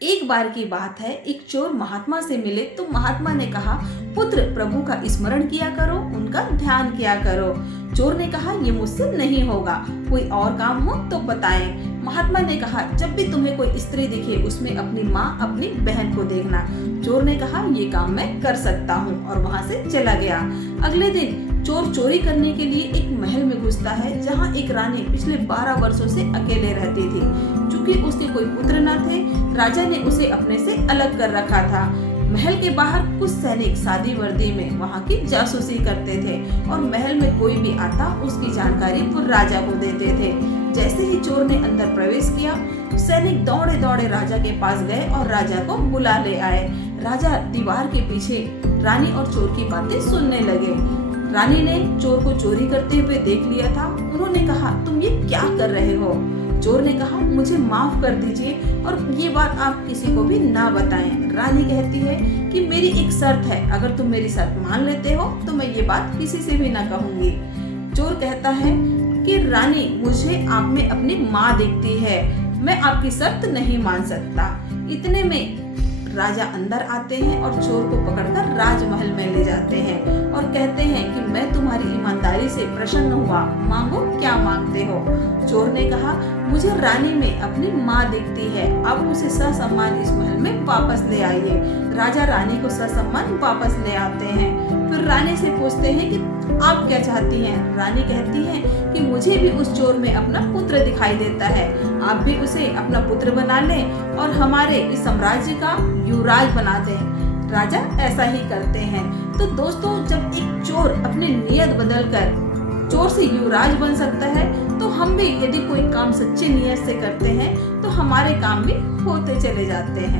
एक बार की बात है, एक चोर महात्मा से मिले तो महात्मा ने कहा, पुत्र प्रभु का स्मरण किया करो, उनका ध्यान किया करो। चोर ने कहा, ये मुझसे नहीं होगा, कोई और काम हो तो बताएं। महात्मा ने कहा, जब भी तुम्हें कोई स्त्री दिखे उसमें अपनी माँ अपनी बहन को देखना। चोर ने कहा, ये काम मैं कर सकता हूँ, और वहाँ से चला गया। अगले दिन चोर चोरी करने के लिए एक महल में घुसता है, जहाँ एक रानी पिछले 12 वर्षों से अकेले रहती थी। चूंकि उसके कोई पुत्र न थे, राजा ने उसे अपने से अलग कर रखा था। महल के बाहर कुछ सैनिक सादी वर्दी में वहाँ की जासूसी करते थे, और महल में कोई भी आता उसकी जानकारी वो राजा को देते थे। जैसे ही चोर ने अंदर प्रवेश किया, सैनिक दौड़े दौड़े राजा के पास गए और राजा को बुला ले आए। राजा दीवार के पीछे रानी और चोर की बातें सुनने लगे। रानी ने चोर को चोरी करते हुए देख लिया था। उन्होंने कहा, तुम ये क्या कर रहे हो? चोर ने कहा, मुझे माफ कर दीजिए और ये बात आप किसी को भी ना बताएं। रानी कहती है कि मेरी एक शर्त है, अगर तुम मेरी शर्त मान लेते हो तो मैं ये बात किसी से भी ना कहूंगी। चोर कहता है कि रानी, मुझे आप में अपनी माँ दिखती है, मैं आपकी शर्त नहीं मान सकता। इतने में राजा अंदर आते हैं और चोर को पकड़कर राजमहल में ले जाते हैं और कहते हैं कि मैं तुम्हारी ईमानदारी से प्रसन्न हुआ, मांगो क्या मांगते हो। चोर ने कहा, मुझे रानी में अपनी माँ दिखती है, अब उसे ससम्मान इस महल में वापस ले आइए। राजा रानी को ससम्मान वापस ले आते हैं। फिर रानी से पूछते हैं कि आप क्या चाहती हैं? रानी कहती है कि मुझे भी उस चोर में अपना पुत्र दिखाई देता है, आप भी उसे अपना पुत्र बना लें और हमारे इस साम्राज्य का युवराज बना दें। राजा ऐसा ही करते हैं। तो दोस्तों, जब एक चोर अपनी नियत बदलकर चोर से युवराज बन सकता है, तो हम भी यदि कोई काम सच्ची नियत से करते हैं तो हमारे काम भी होते चले जाते हैं।